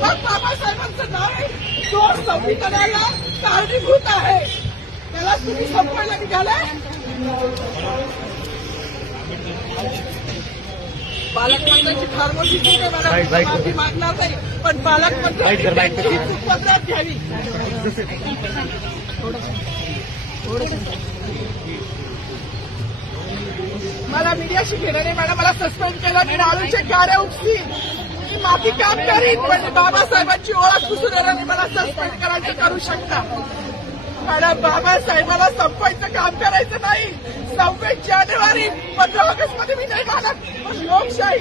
मग बाबासाहेबांचं नाव आहे जो संविधानाला कारणीभूत आहे त्याला तुम्ही संपवायला निघालाय. पालकमंत्र्यांची फार मोठी चूक आहे मॅडम, माफी मागणार नाही, पण पालकमंत्र्यांची ही चूक पदरात घ्यावी. मला मीडियाशी घेणं नाही मॅडम, मला सस्पेंड केलं, मी वाळूचे गाड्या उपसीन, मी माती काम करीन, पण बाबासाहेबांची ओळख पुसून येणार मला सस्पेंड करायचं करू शकता मॅडम. बाबासाहेबाला संपवायचं काम करायचं नाही. 26 जानेवारी 15 ऑगस्ट मध्ये मी नाही मानत, पण लोकशाही